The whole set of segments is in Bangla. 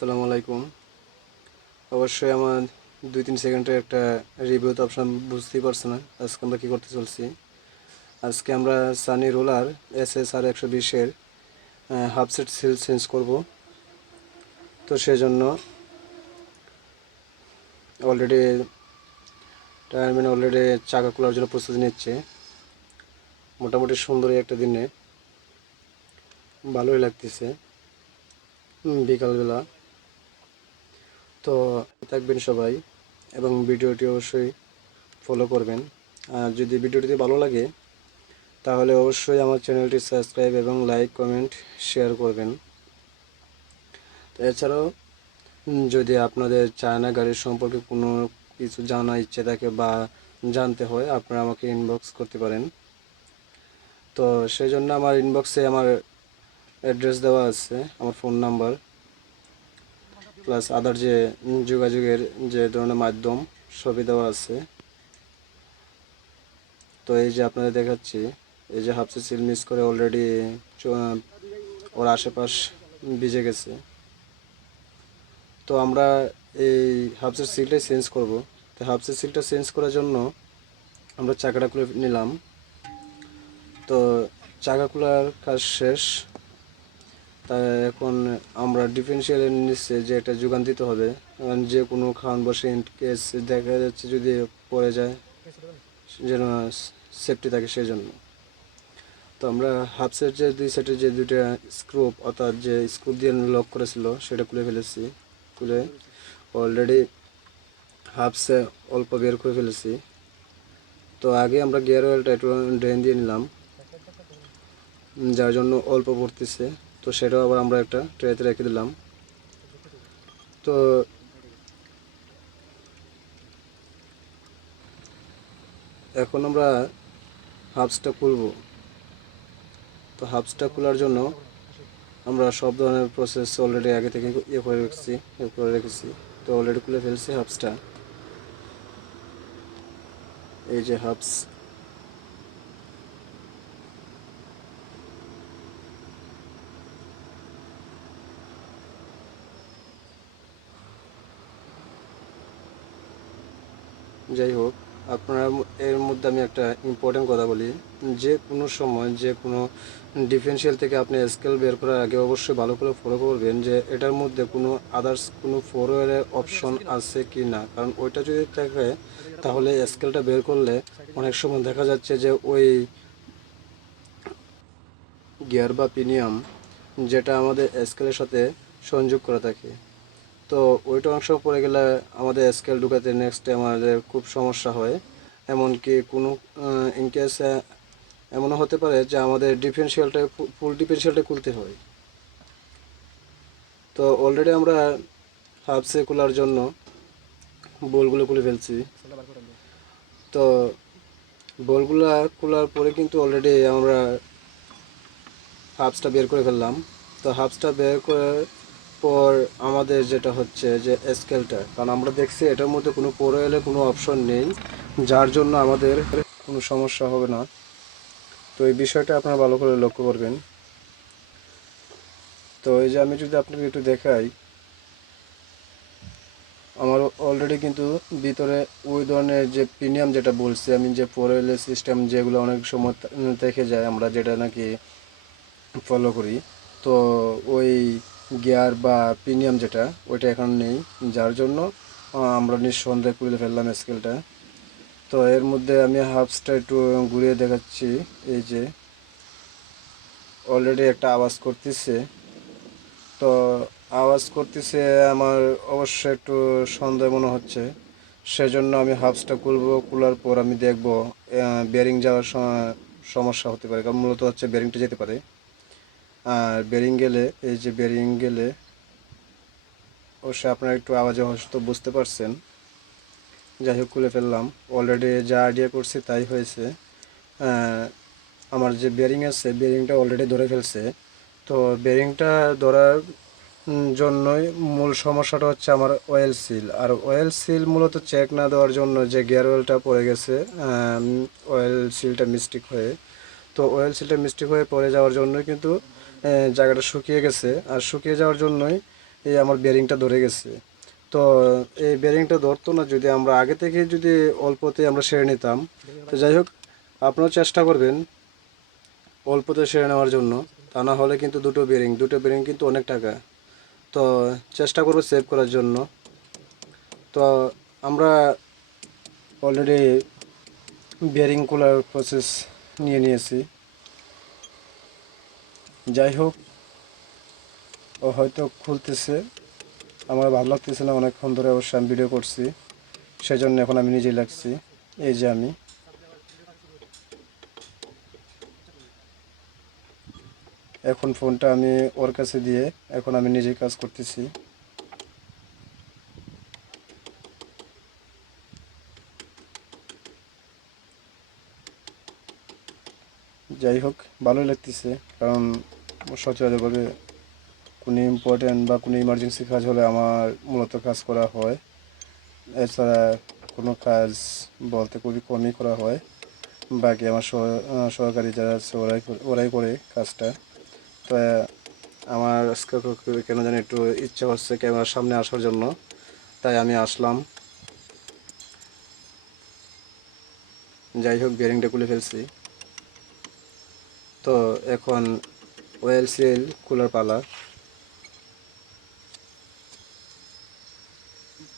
আসসালামু আলাইকুম। অবশ্যই আমার 2-3 সেকেন্ডের একটা রিভিউ তো অপশন বুঝতেই পারছে না আজকে আমরা কী করতে চলছি। আজকে আমরা সানি রোলার SSR 120-এর হাফ সেট সিল চেঞ্জ করব। তো সেজন্য অলরেডি টায়ারম্যান অলরেডি চাকা খোলার জন্য প্রস্তুতি নিচ্ছে। মোটামুটি সুন্দরই একটা দিনে ভালোই লাগতেছে বিকালবেলা। তো থাকবেন সবাই এবং ভিডিওটি অবশ্যই ফলো করবেন। আর যদি ভিডিওটি ভালো লাগে তাহলে অবশ্যই আমার চ্যানেলটি সাবস্ক্রাইব এবং লাইক কমেন্ট শেয়ার করবেন। তো এছাড়াও যদি আপনাদের চায়না গাড়ির সম্পর্কে কোনো কিছু জানার ইচ্ছে থাকে বা জানতে হয় আপনারা আমাকে ইনবক্স করতে পারেন। তো সেই জন্য আমার ইনবক্সে আমার অ্যাড্রেস দেওয়া আছে, আমার ফোন নাম্বার প্লাস আদার যে যোগাযোগের যে ধরনের মাধ্যম সবই দেওয়া আছে। তো এই যে আপনাদের দেখাচ্ছি, এই যে হাফসে সিল মিস করে অলরেডি ওর আশেপাশ ভিজে গেছে। তো আমরা এই হাফসের সিলটাই চেঞ্জ করব। তো হাফসের সিলটা চেঞ্জ করার জন্য আমরা চাকাটা খুলে নিলাম। তো চাকা খোলার কাজ শেষ। তাই এখন আমরা ডিফারেন্সিয়ালের নিচে যে একটা যোগান দিতে হবে, যে কোনো খাওয়ান বসে ইন কেস দেখা যাচ্ছে যদি পড়ে যায় যেন সেফটি থাকে সেই জন্য। তো আমরা হাফসের যে দুই সাইডের যে দুইটা স্ক্রু অর্থাৎ যে স্ক্রু দিয়ে লক করেছিল সেটা খুলে ফেলেছি। খুলে অলরেডি হাফসে অল্প বের করে ফেলেছি। তো আগে আমরা গিয়ার অয়েলটা একটু ড্রেন দিয়ে নিলাম, যার জন্য অল্প পড়তেছে। তো সেটাও আবার আমরা একটা ট্রেতে রেখে দিলাম। তো এখন আমরা হাফসটা খুলব। তো হাফসটা খোলার জন্য আমরা সব ধরনের প্রসেস অলরেডি আগে থেকে করে রেখেছি। তো অলরেডি খুলে ফেলছি হাফসটা। এই যে হাফস, যাই হোক আপনারা এর মধ্যে আমি একটা ইম্পর্টেন্ট কথা বলি, যে কোনো সময় যে কোনো ডিফারেন্সিয়াল থেকে আপনি স্কেল বের করার আগে অবশ্যই ভালো করে ফলো করবেন যে এটার মধ্যে কোনো আদার্স কোনো ফরওয়ার্ডের অপশন আছে কি না। কারণ ওইটা যদি থাকে তাহলে স্কেলটা বের করলে অনেক সময় দেখা যাচ্ছে যে ওই গিয়ার বা পিনিয়াম যেটা আমাদের স্কেলের সাথে সংযোগ করা থাকে, তো ওইটা অংশ পড়ে গেলে আমাদের স্কেল ঢুকাতে নেক্সটে আমাদের খুব সমস্যা হয়। এমনকি কোনো ইনকেস এমনও হতে পারে যে আমাদের ডিফারেন্সিয়ালটা ফুল ডিফারেন্সিয়ালটা খুলতে হয়। তো অলরেডি আমরা হাফসে খোলার জন্য বলগুলো খুলে ফেলছি। তো বলগুলো খোলার পরে কিন্তু অলরেডি আমরা হাফসটা বের করে ফেললাম। তো হাফসটা বের করার পর আমাদের যেটা হচ্ছে যে স্কেলটা, কারণ আমরা দেখছি এটার মধ্যে কোনো পড়ে এলে কোনো অপশন নেই, যার জন্য আমাদের কোনো সমস্যা হবে না। তো এই বিষয়টা আপনারা ভালো করে লক্ষ্য করবেন। তো এই যে আমি যদি আপনাকে একটু দেখাই, আমার অলরেডি কিন্তু ভিতরে ওই ধরনের যে প্রিমিয়াম যেটা বলছি আমি, যে পড়ে এলে সিস্টেম যেগুলো অনেক সময় দেখে যায় আমরা যেটা নাকি ফলো করি, তো ওই গিয়ার বা প্রিমিয়াম যেটা ওইটা এখন নেই, যার জন্য আমরা নিঃসন্দেহে খুলে ফেললাম স্কেলটা। তো এর মধ্যে আমি হাফসটা একটু ঘুরিয়ে দেখাচ্ছি। এই যে অলরেডি একটা আওয়াজ করতেছে। তো আওয়াজ করতেছে আমার অবশ্য একটু সন্দেহ মনে হচ্ছে, সেজন্য আমি হাফসটা খুলবো। খোলার পর আমি দেখব বেরিং যাওয়ার সমস্যা হতে পারে, কারণ মূলত হচ্ছে বেরিংটা যেতে পারে। আর বেরিং গেলে, এই যে বেরিং গেলে অবশ্যই আপনারা একটু আওয়াজে হয়তো বুঝতে পারছেন। যাই হোক খুলে ফেললাম। অলরেডি যা আইডিয়া করছি তাই হয়েছে। আমার যে বেরিং আছে বেরিংটা অলরেডি ধরে ফেলছে। তো বেরিংটা ধরার জন্যই মূল সমস্যাটা হচ্ছে আমার অয়েল সিল। আর অয়েল সিল মূলত চেক না দেওয়ার জন্য যে গিয়ার অয়েলটা পড়ে গেছে অয়েল সিলটা মিস্টেক হয়ে। তো অয়েল সিলটা মিস্টেক হয়ে পড়ে যাওয়ার জন্যই কিন্তু জায়গাটা শুকিয়ে গেছে। আর শুকিয়ে যাওয়ার জন্যই এই আমার বেরিংটা ধরে গেছে। তো এই বেরিংটা ধরতো না যদি আমরা আগে থেকে যদি অল্পতে আমরা সেরে নিতাম। তো যাই হোক, আপনারাও চেষ্টা করবেন অল্পতে সেরে নেওয়ার জন্য, তা না হলে কিন্তু দুটো বেরিং কিন্তু অনেক টাকা। তো চেষ্টা করবো সেভ করার জন্য। তো আমরা অলরেডি বেরিং খোলার প্রসেস নিয়ে নিয়েছি। যাই হোক, ও হয়তো খুলতেছে, আমার ভালো লাগতেছে না, অনেকক্ষণ ধরে অবশ্য আমি ভিডিও করছি, সেজন্য এখন আমি নিজেই লাগছি। এই যে আমি এখন ফোনটা আমি ওর কাছে দিয়ে এখন আমি নিজেই কাজ করতেছি। যাই হোক, ভালোই লাগতেছে, কারণ সচরাচরভাবে কোনো ইম্পর্টেন্ট বা কোনো ইমার্জেন্সি কাজ হলে আমার মূলত কাজ করা হয়। এছাড়া কোনো কাজ বলতে খুবই কমই করা হয়। বাকি আমার সহকারী যারা আছে ওরাই করে কাজটা। তো আমার আজকে কেন জানি একটু ইচ্ছা হচ্ছে ক্যামেরার সামনে আসার জন্য, তাই আমি আসলাম। যাই হোক, বেয়ারিংটা খুলে ফেলছি। তো এখন ওয়েল সিল খোলার পালা।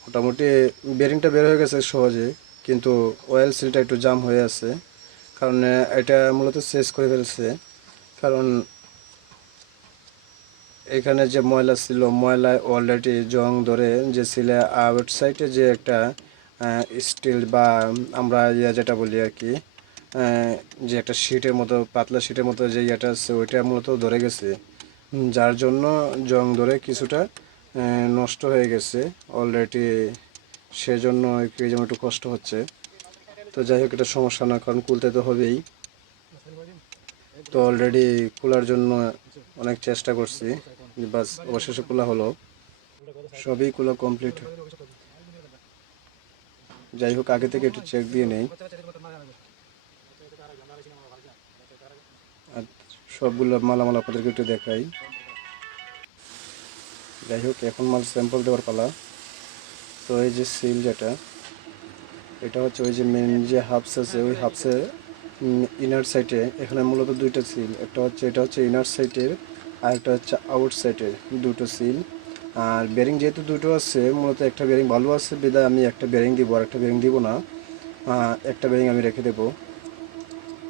মোটামুটি বেয়ারিংটা বের হয়ে গেছে সহজে, কিন্তু ওয়েল সিলটা একটু জাম হয়ে আছে, কারণ এটা মূলত চেঞ্জ করে ফেলছে। কারণ এখানে যে ময়লা ছিল, ময়লায় অলরেডি জং ধরে যে সিলে আউটসাইডে যে একটা স্টিল বা আমরা যেটা বলি আর কি, যে একটা শিটের মতো, পাতলা শিটের মতো যে ইয়েটা আছে, ওইটা মূলত ধরে গেছে, যার জন্য জং ধরে কিছুটা নষ্ট হয়ে গেছে অলরেডি। সেজন্য এই যেমন একটু কষ্ট হচ্ছে। তো যাই হোক, এটা সমস্যা না, কারণ খুলতে তো হবেই। তো অলরেডি খোলার জন্য অনেক চেষ্টা করছি, বাস অবশেষে খোলা হলো, সবই খোলা কমপ্লিট। যাই হোক, আগে থেকে একটু চেক দিয়ে নেই, আর সবগুলো মালামাল আপনাদেরকে একটু দেখাই। যাই হোক, এখন মাল স্যাম্পল দেওয়ার পালা। তো এই যে সিল যেটা, এটা হচ্ছে ওই যে মেন যে হাবস আছে, ওই হাবসের ইনার সাইডে এখানে মূলত দুইটা সিল, এটা হচ্ছে ইনার সাইডের, আর একটা হচ্ছে আউট সাইডের দুটো সিল। আর বেরিং যেহেতু দুটো আছে, মূলত একটা বেরিং ভালো আছে বিদায় আমি একটা বেরিং দিব, আর একটা বেরিং দিব না, একটা বেরিং আমি রেখে দেব।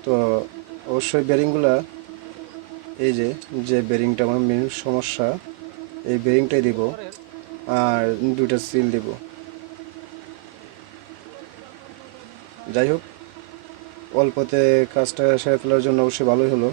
তো অবশ্যই বেরিংগুলা, এই যে যে বেরিংটা আমার মেন সমস্যা, এই বেরিংটাই দিব, আর দুইটা সিল দিব। যাই হোক, অল্পতে কাজটা সেরে ফেলার জন্য অবশ্যই ভালোই হলো।